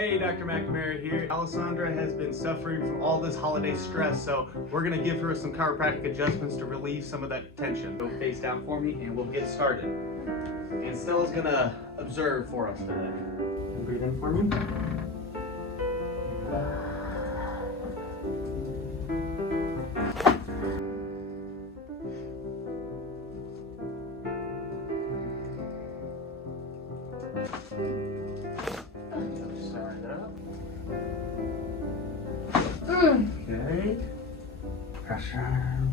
Hey, Dr. McNamara here. Alessandra has been suffering from all this holiday stress, so we're gonna give her some chiropractic adjustments to relieve some of that tension. Go face down for me and we'll get started. And Stella's gonna observe for us today. Breathe in for me. Start up. Okay. Pressure.